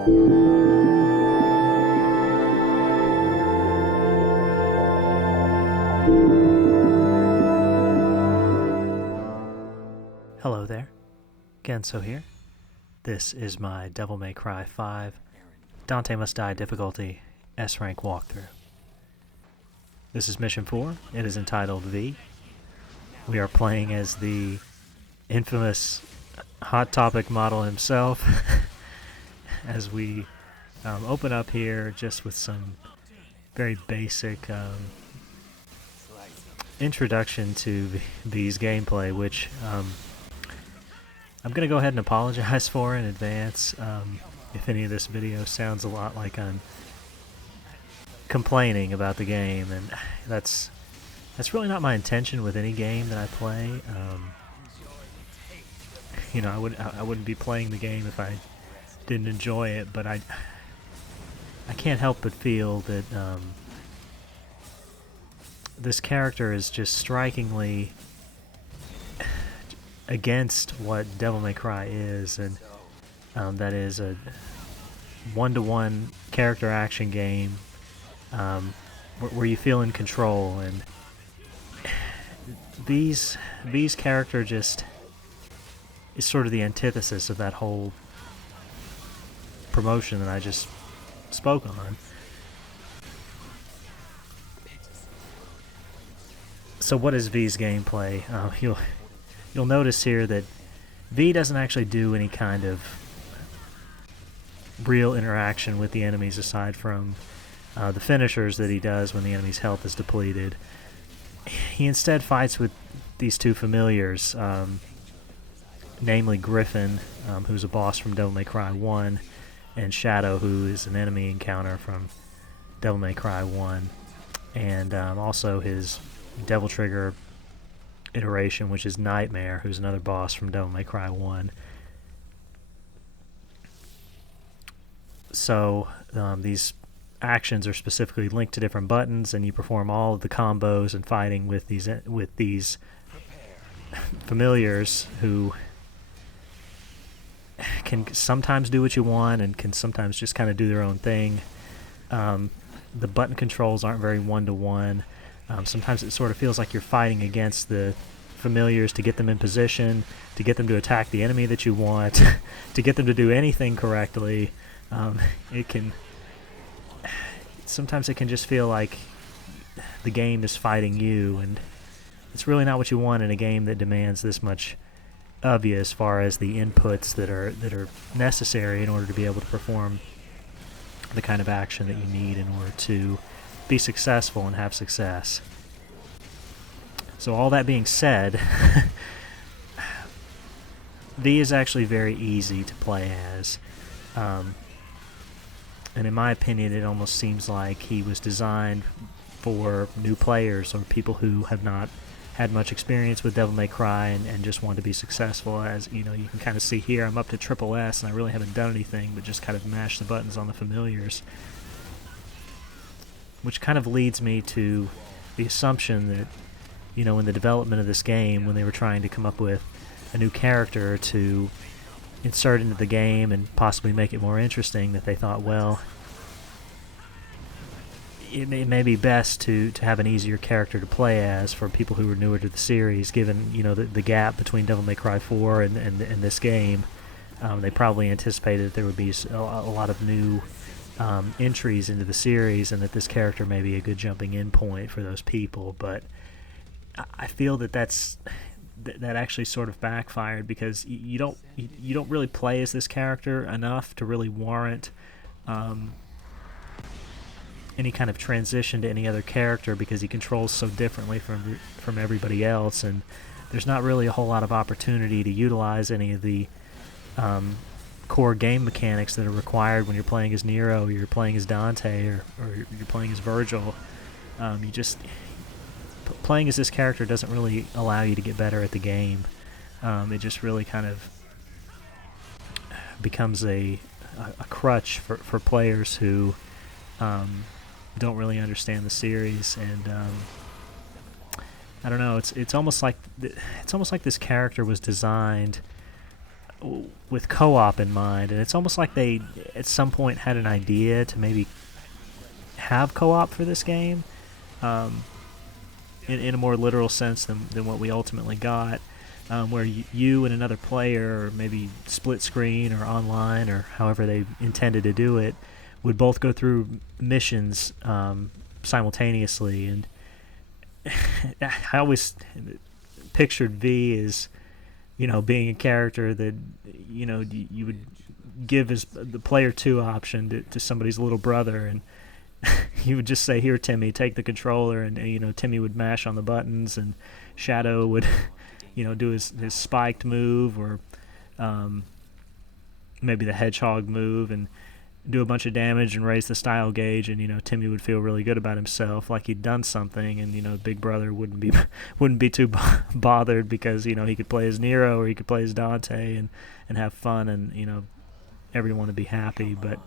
Hello there, Genso here. This is my Devil May Cry 5 Dante Must Die difficulty S-Rank walkthrough. This is Mission 4. It is entitled V. We are playing as the infamous Hot Topic model himself as we open up here just with some very basic introduction to V's gameplay, which I'm going to go ahead and apologize for in advance if any of this video sounds a lot like I'm complaining about the game, and that's really not my intention with any game that I play. You know, I wouldn't be playing the game if I didn't enjoy it, but I can't help but feel that this character is just strikingly against what Devil May Cry is, and that is a one-to-one character action game where you feel in control, and V's character just is sort of the antithesis of that whole promotion that I just spoke on. So what is V's gameplay? You'll notice here that V doesn't actually do any kind of real interaction with the enemies aside from the finishers that he does when the enemy's health is depleted. He instead fights with these two familiars, namely Griffin, who's a boss from Devil May Cry 1, and Shadow, who is an enemy encounter from Devil May Cry 1, and also his Devil Trigger iteration, which is Nightmare, who's another boss from Devil May Cry 1. So these actions are specifically linked to different buttons, and you perform all of the combos and fighting with these familiars who can sometimes do what you want and can sometimes just kind of do their own thing. The button controls aren't very one-to-one. Sometimes it sort of feels like you're fighting against the familiars to get them in position, to get them to attack the enemy that you want, to get them to do anything correctly. Sometimes it can just feel like the game is fighting you, and it's really not what you want in a game that demands this much of you as far as the inputs that are necessary in order to be able to perform the kind of action that you need in order to be successful and have success. So all that being said, V is actually very easy to play as, and in my opinion it almost seems like he was designed for new players or people who have not had much experience with Devil May Cry and just want to be successful. As you know, you can kind of see here I'm up to triple S and I really haven't done anything but just kind of mash the buttons on the familiars, which kind of leads me to the assumption that, you know, in the development of this game, when they were trying to come up with a new character to insert into the game and possibly make it more interesting, that they thought, well, it may be best to have an easier character to play as for people who are newer to the series, given, you know, the gap between Devil May Cry 4 and this game. They probably anticipated that there would be a lot of new entries into the series, and that this character may be a good jumping in point for those people, but I feel that that actually sort of backfired, because you don't really play as this character enough to really warrant any kind of transition to any other character, because he controls so differently from everybody else, and there's not really a whole lot of opportunity to utilize any of the core game mechanics that are required when you're playing as Nero, or you're playing as Dante, or you're playing as Virgil. Playing as this character doesn't really allow you to get better at the game. It just really kind of becomes a crutch for players who don't really understand the series, and I don't know. It's almost like this character was designed with co-op in mind, and it's almost like they at some point had an idea to maybe have co-op for this game, in a more literal sense than what we ultimately got, where you and another player, or maybe split screen or online or however they intended to do it, would both go through missions simultaneously. And I always pictured V as, being a character that, you would give as the player 2 option to somebody's little brother, and he would just say, "Here, Timmy, take the controller," and Timmy would mash on the buttons, and Shadow would, do his spiked move, or maybe the hedgehog move, and do a bunch of damage and raise the style gauge, and Timmy would feel really good about himself, like he'd done something, and Big Brother wouldn't be too bothered, because he could play as Nero or he could play as Dante and have fun, and everyone would be happy. But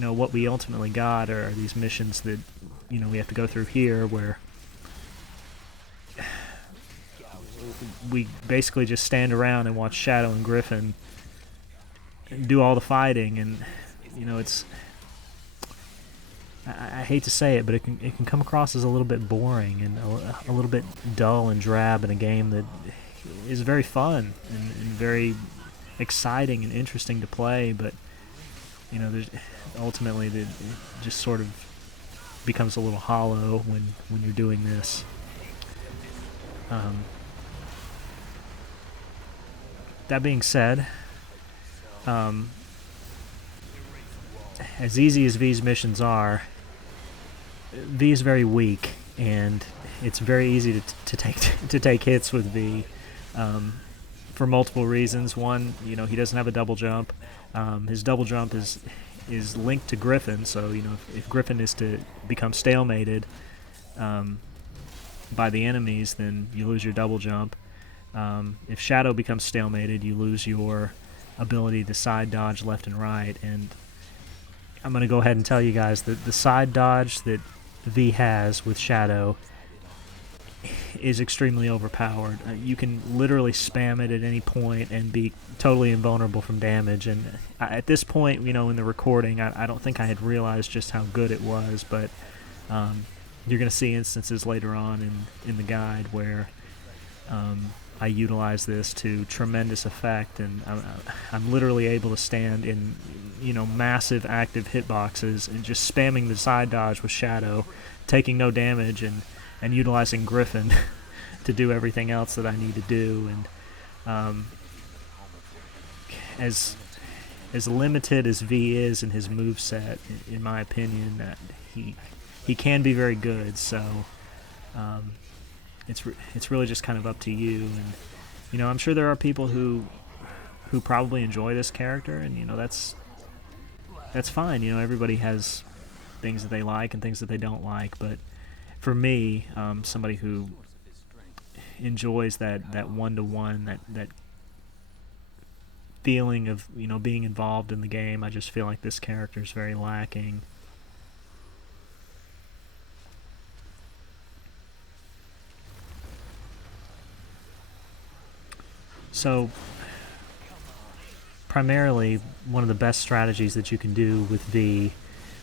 what we ultimately got are these missions that we have to go through here, where we basically just stand around and watch Shadow and Griffin do all the fighting, and it's, I hate to say it, but it can come across as a little bit boring and a little bit dull and drab in a game that is very fun and very exciting and interesting to play. But there's ultimately it just sort of becomes a little hollow when you're doing this. That being said, as easy as V's missions are, V is very weak, and it's very easy to take hits with V, for multiple reasons. One, he doesn't have a double jump. His double jump is linked to Griffin, so if Griffin is to become stalemated by the enemies, then you lose your double jump. If Shadow becomes stalemated, you lose your ability to side dodge left and right. And I'm going to go ahead and tell you guys that the side dodge that V has with Shadow is extremely overpowered. You can literally spam it at any point and be totally invulnerable from damage. And at this point, in the recording, I don't think I had realized just how good it was, but you're going to see instances later on in the guide where I utilize this to tremendous effect, and I'm literally able to stand in, massive active hitboxes and just spamming the side dodge with Shadow, taking no damage, and utilizing Griffin to do everything else that I need to do. And as limited as V is in his moveset, in my opinion, that he can be very good. So it's really just kind of up to you. And I'm sure there are people who probably enjoy this character, and that's fine. Everybody has things that they like and things that they don't like. But for me, somebody who enjoys that one-to-one, that feeling of being involved in the game, I just feel like this character is very lacking. So, primarily, one of the best strategies that you can do with V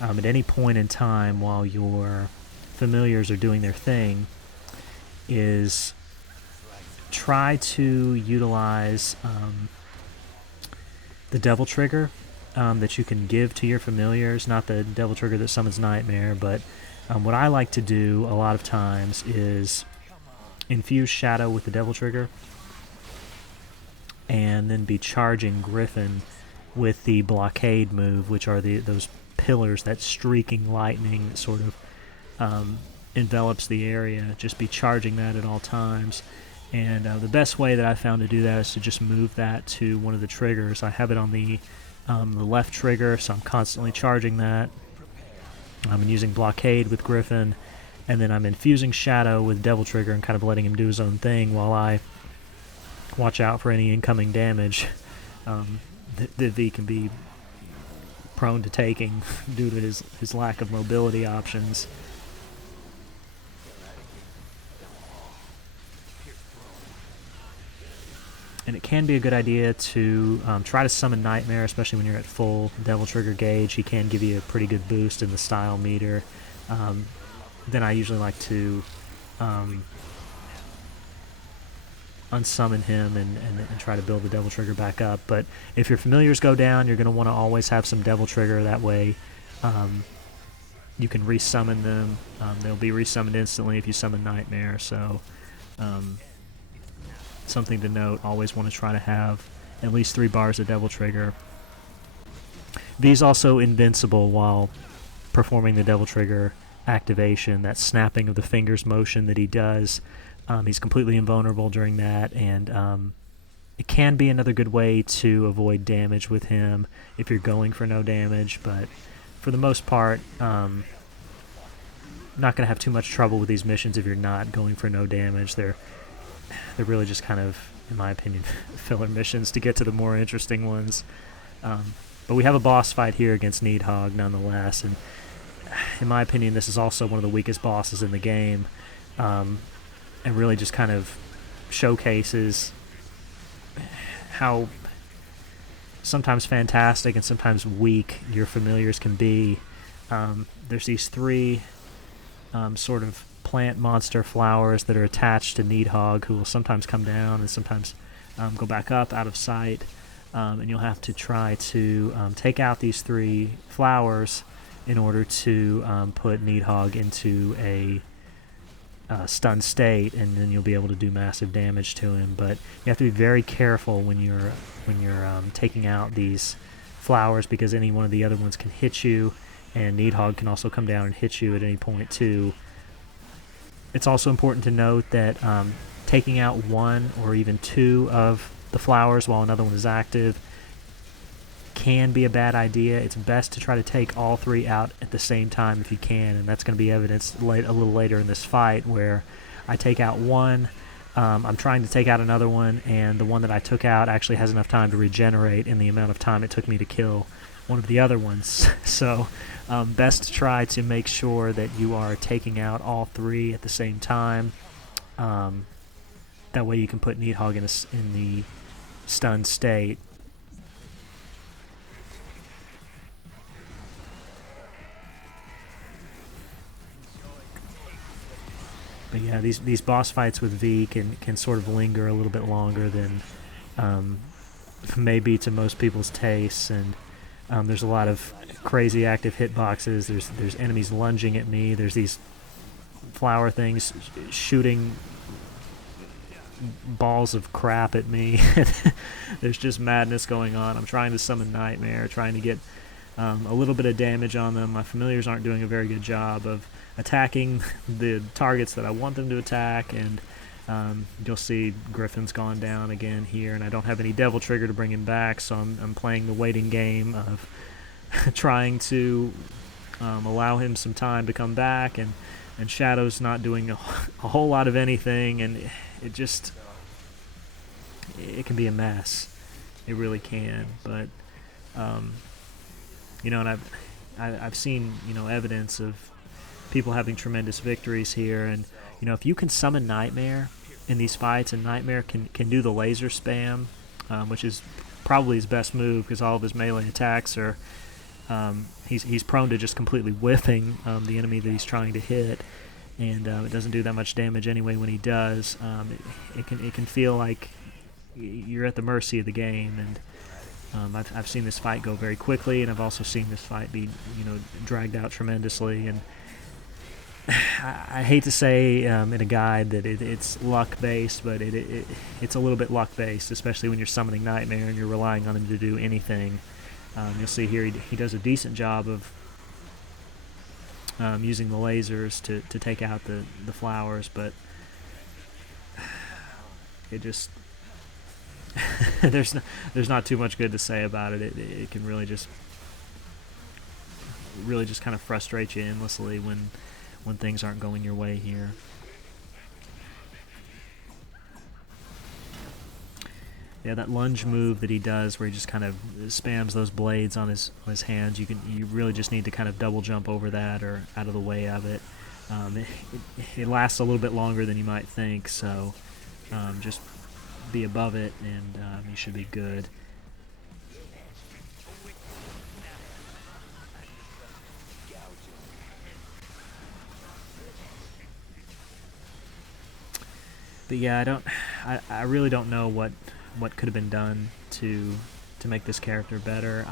at any point in time while your familiars are doing their thing is try to utilize the devil trigger that you can give to your familiars. Not the devil trigger that summons Nightmare, but what I like to do a lot of times is infuse Shadow with the devil trigger, and then be charging Griffin with the blockade move, which are those pillars, that streaking lightning that sort of envelops the area. Just be charging that at all times. And the best way that I found to do that is to just move that to one of the triggers. I have it on the left trigger, so I'm constantly charging that. I'm using blockade with Griffin, and then I'm infusing Shadow with devil trigger and kind of letting him do his own thing while I watch out for any incoming damage that V can be prone to taking due to his lack of mobility options. and it can be a good idea to try to summon Nightmare, especially when you're at full Devil Trigger gauge. He can give you a pretty good boost in the style meter. Then I usually like to unsummon him and try to build the Devil Trigger back up. But if your familiars go down, you're going to want to always have some Devil Trigger. That way you can resummon them. They'll be resummoned instantly if you summon Nightmare. So something to note, always want to try to have at least 3 bars of Devil Trigger. V's also invincible while performing the Devil Trigger activation, that snapping of the fingers motion that he does. He's completely invulnerable during that, and it can be another good way to avoid damage with him if you're going for no damage, but for the most part, not going to have too much trouble with these missions if you're not going for no damage. They're really just kind of, in my opinion, filler missions to get to the more interesting ones. But we have a boss fight here against Needhog nonetheless, and in my opinion this is also one of the weakest bosses in the game, and really just kind of showcases how sometimes fantastic and sometimes weak your familiars can be. There's these 3 sort of plant monster flowers that are attached to Needhog, who will sometimes come down and sometimes go back up out of sight, and you'll have to try to take out these 3 flowers in order to put Needhog into a stunned state, and then you'll be able to do massive damage to him. But you have to be very careful when you're taking out these flowers, because any one of the other ones can hit you, and Needhog can also come down and hit you at any point too. It's also important to note that taking out 1 or even 2 of the flowers while another one is active can be a bad idea. It's best to try to take all 3 out at the same time if you can, and that's going to be evidenced a little later in this fight, where I take out 1, I'm trying to take out another one, and the one that I took out actually has enough time to regenerate in the amount of time it took me to kill one of the other ones. So best to try to make sure that you are taking out all 3 at the same time. That way you can put Needhog in the stunned state. But yeah, these boss fights with V can sort of linger a little bit longer than maybe to most people's tastes, and there's a lot of crazy active hitboxes. There's enemies lunging at me. There's these flower things shooting balls of crap at me. There's just madness going on. I'm trying to summon Nightmare, trying to get a little bit of damage on them. My familiars aren't doing a very good job of attacking the targets that I want them to attack, and you'll see Griffin's gone down again here, and I don't have any Devil Trigger to bring him back, so I'm playing the waiting game of trying to allow him some time to come back, and Shadow's not doing a whole lot of anything, and it can be a mess. It really can. But you know, and I've seen, you know, evidence of people having tremendous victories here, and you know, if you can summon Nightmare in these fights, and Nightmare can do the laser spam, which is probably his best move, because all of his melee attacks are he's prone to just completely whiffing the enemy that he's trying to hit, and it doesn't do that much damage anyway when he does. It can feel like you're at the mercy of the game, and I've seen this fight go very quickly, and I've also seen this fight be, you know, dragged out tremendously. And I hate to say in a guide that it's luck-based, but it's a little bit luck-based, especially when you're summoning Nightmare and you're relying on him to do anything. You'll see here he does a decent job of using the lasers to take out the flowers, but it just there's not too much good to say about it. It can really just kind of frustrate you endlessly when things aren't going your way here. Yeah, that lunge move that he does, where he just kind of spams those blades on his hands, you really just need to kind of double jump over that or out of the way of it. It lasts a little bit longer than you might think, so just be above it, and you should be good. But yeah, I really don't know what could have been done to make this character better.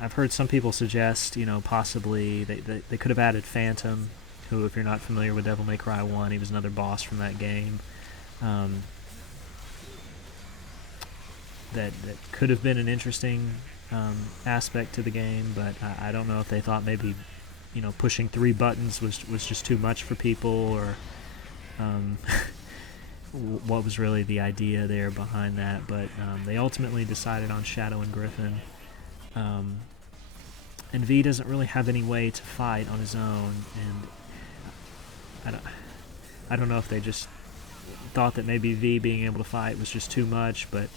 I've heard some people suggest, possibly they could have added Phantom, who, if you're not familiar with Devil May Cry 1, he was another boss from that game. That could have been an interesting aspect to the game, but I don't know if they thought maybe pushing 3 buttons was just too much for people, or what was really the idea there behind that. But they ultimately decided on Shadow and Griffin. And V doesn't really have any way to fight on his own, and I don't know if they just thought that maybe V being able to fight was just too much. But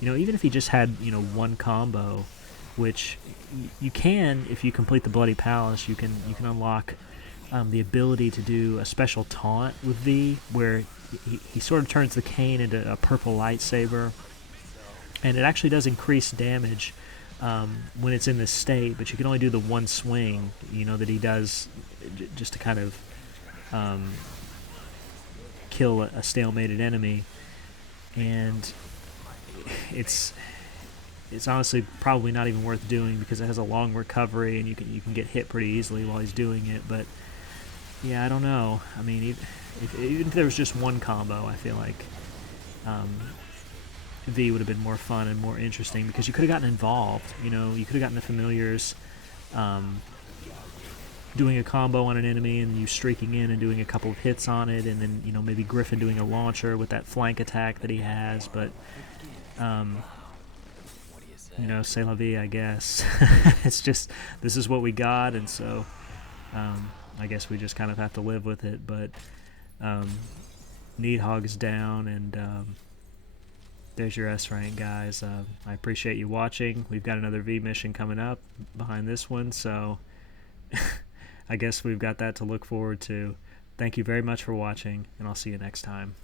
even if he just had one combo, which you can, if you complete the Bloody Palace, you can unlock the ability to do a special taunt with V, where he sort of turns the cane into a purple lightsaber, and it actually does increase damage when it's in this state, but you can only do the one swing, that he does, just to kind of kill a stalemated enemy. And it's honestly probably not even worth doing, because it has a long recovery and you can get hit pretty easily while he's doing it. But yeah, I don't know. I mean, even if there was just one combo, I feel like V would have been more fun and more interesting, because you could have gotten involved. You could have gotten the familiars doing a combo on an enemy and you streaking in and doing a couple of hits on it, and then maybe Griffin doing a launcher with that flank attack that he has. But c'est la vie, I guess. It's just, this is what we got, and so I guess we just kind of have to live with it. But Needhog's down, and there's your S rank, guys. I appreciate you watching. We've got another V mission coming up behind this one, so I guess we've got that to look forward to. Thank you very much for watching, and I'll see you next time.